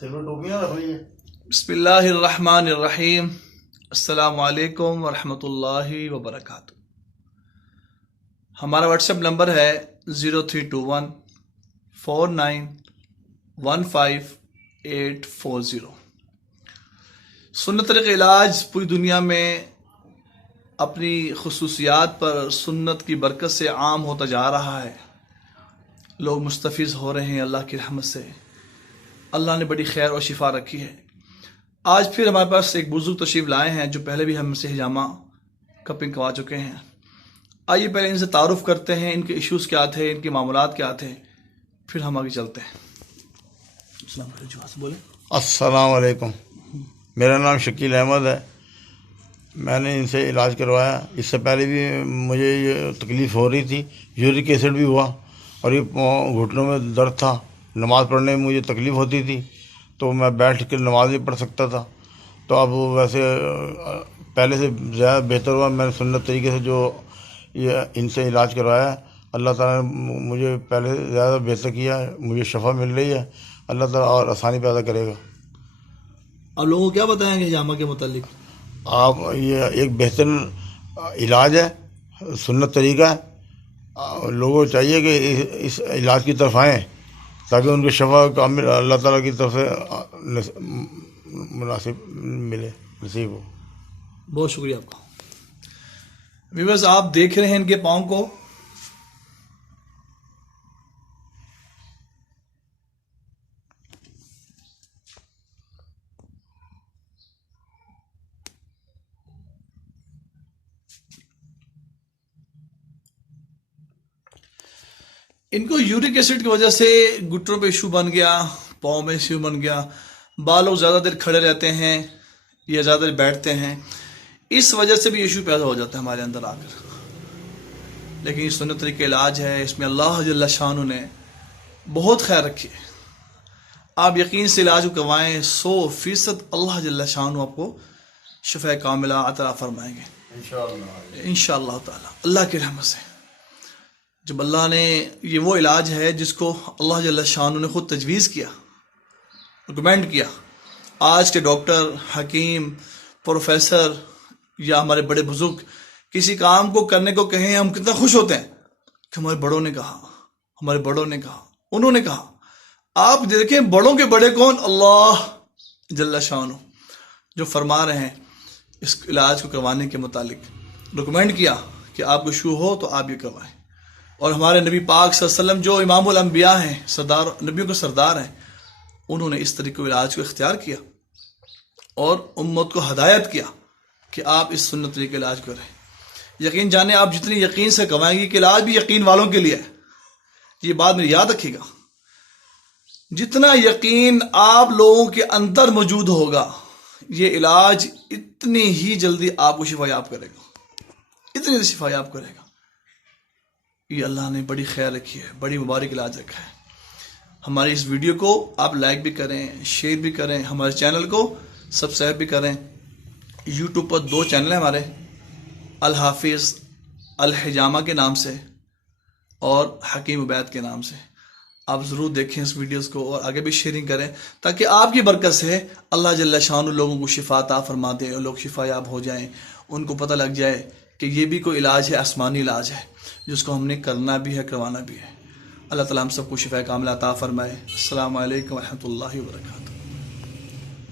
بسم اللہ الرحمن الرحیم، السلام علیکم ورحمۃ اللہ وبرکاتہ۔ ہمارا واٹس ایپ نمبر ہے 032149154840۔ سنت طریق علاج پوری دنیا میں اپنی خصوصیات پر سنت کی برکت سے عام ہوتا جا رہا ہے، لوگ مستفیض ہو رہے ہیں اللہ کی رحمت سے۔ اللہ نے بڑی خیر اور شفا رکھی ہے۔ آج پھر ہمارے پاس ایک بزرگ تشریف لائے ہیں جو پہلے بھی ہم سے حجامہ کپنگ کروا چکے ہیں۔ آئیے پہلے ان سے تعارف کرتے ہیں، ان کے ایشوز کیا تھے، ان کے معاملات کیا تھے، پھر ہم آگے چلتے ہیں۔ السلام علیکم، میرا نام شکیل احمد ہے۔ میں نے ان سے علاج کروایا۔ اس سے پہلے بھی مجھے یہ تکلیف ہو رہی تھی، یورک ایسڈ بھی ہوا اور یہ گھٹنوں میں درد تھا۔ نماز پڑھنے میں مجھے تکلیف ہوتی تھی تو میں بیٹھ کے نماز نہیں پڑھ سکتا تھا۔ تو اب ویسے پہلے سے زیادہ بہتر ہوا۔ میں نے سنت طریقے سے جو یہ ان سے علاج کروایا، اللہ تعالیٰ نے مجھے پہلے سے زیادہ بہتر کیا ہے، مجھے شفا مل رہی ہے۔ اللہ تعالیٰ اور آسانی پیدا کرے گا۔ آپ لوگوں کو کیا بتائیں گے حجامہ کے متعلق؟ آپ یہ ایک بہترین علاج ہے، سنت طریقہ ہے۔ لوگوں کو چاہیے کہ اس علاج کی طرف آئیں تاکہ ان کو شفا کامل اللہ تعالیٰ کی طرف سے مناسب ملے، نصیب ہو۔ بہت شکریہ آپ کا۔ ویورز، آپ دیکھ رہے ہیں ان کے پاؤں کو، ان کو یورک ایسڈ کی وجہ سے گھٹنوں پہ ایشو بن گیا، پاؤں میں ایشو بن گیا، بعض لوگ زیادہ دیر کھڑے رہتے ہیں یا زیادہ دیر بیٹھتے ہیں، اس وجہ سے بھی ایشو پیدا ہو جاتا ہے ہمارے اندر آ کر۔ لیکن یہ سنت طریقہ علاج ہے، اس میں اللہ جل شانہ نے بہت خیر رکھی ہے۔ آپ یقین سے علاج کو کروائیں، 100% اللہ جل شانہ آپ کو شفا کاملہ عطا فرمائیں گے انشاءاللہ تعالی اللہ کی رحمت سے۔ جب اللہ نے یہ وہ علاج ہے جس کو اللہ جل شانہ نے خود تجویز کیا، ریکمینڈ کیا۔ آج کے ڈاکٹر، حکیم، پروفیسر یا ہمارے بڑے بزرگ کسی کام کو کرنے کو کہیں، ہم کتنا خوش ہوتے ہیں کہ ہمارے بڑوں نے کہا، ہمارے بڑوں نے کہا، انہوں نے کہا۔ آپ دیکھیں بڑوں کے بڑے کون؟ اللہ جل شانہ، جو فرما رہے ہیں اس علاج کو کروانے کے متعلق، ریکمینڈ کیا کہ آپ کو شو ہو تو آپ یہ کروائیں۔ اور ہمارے نبی پاک صلی اللہ علیہ وسلم جو امام الانبیاء ہیں، سردار نبیوں کے سردار ہیں، انہوں نے اس طریقے علاج کو اختیار کیا اور امت کو ہدایت کیا کہ آپ اس سنت طریقے علاج کریں۔ یقین جانیں، آپ جتنی یقین سے کروائیں گے کہ علاج بھی یقین والوں کے لیے ہے، یہ بات میں یاد رکھیے گا۔ جتنا یقین آپ لوگوں کے اندر موجود ہوگا، یہ علاج اتنی ہی جلدی آپ کو شفا یاب کرے گا، اتنی ہی شفا یاب کرے گا۔ یہ اللہ نے بڑی خیر رکھی ہے، بڑی مبارک علاج رکھا ہے۔ ہماری اس ویڈیو کو آپ لائک بھی کریں، شیئر بھی کریں، ہمارے چینل کو سبسکرائب بھی کریں۔ یوٹیوب پر 2 چینل ہیں ہمارے، الحافظ الحجامہ کے نام سے اور حکیم عبید کے نام سے۔ آپ ضرور دیکھیں اس ویڈیوز کو اور آگے بھی شیئرنگ کریں تاکہ آپ کی برکت سے اللہ جل شانہ لوگوں کو شفا عطا فرما دے اور لوگ شفا یاب ہو جائیں، ان کو پتہ لگ جائے کہ یہ بھی کوئی علاج ہے، آسمانی علاج ہے جس کو ہم نے کرنا بھی ہے، کروانا بھی ہے۔ اللہ تعالیٰ ہم سب کو شفا کاملہ عطا فرمائے۔ السلام علیکم ورحمۃ اللہ وبرکاتہ۔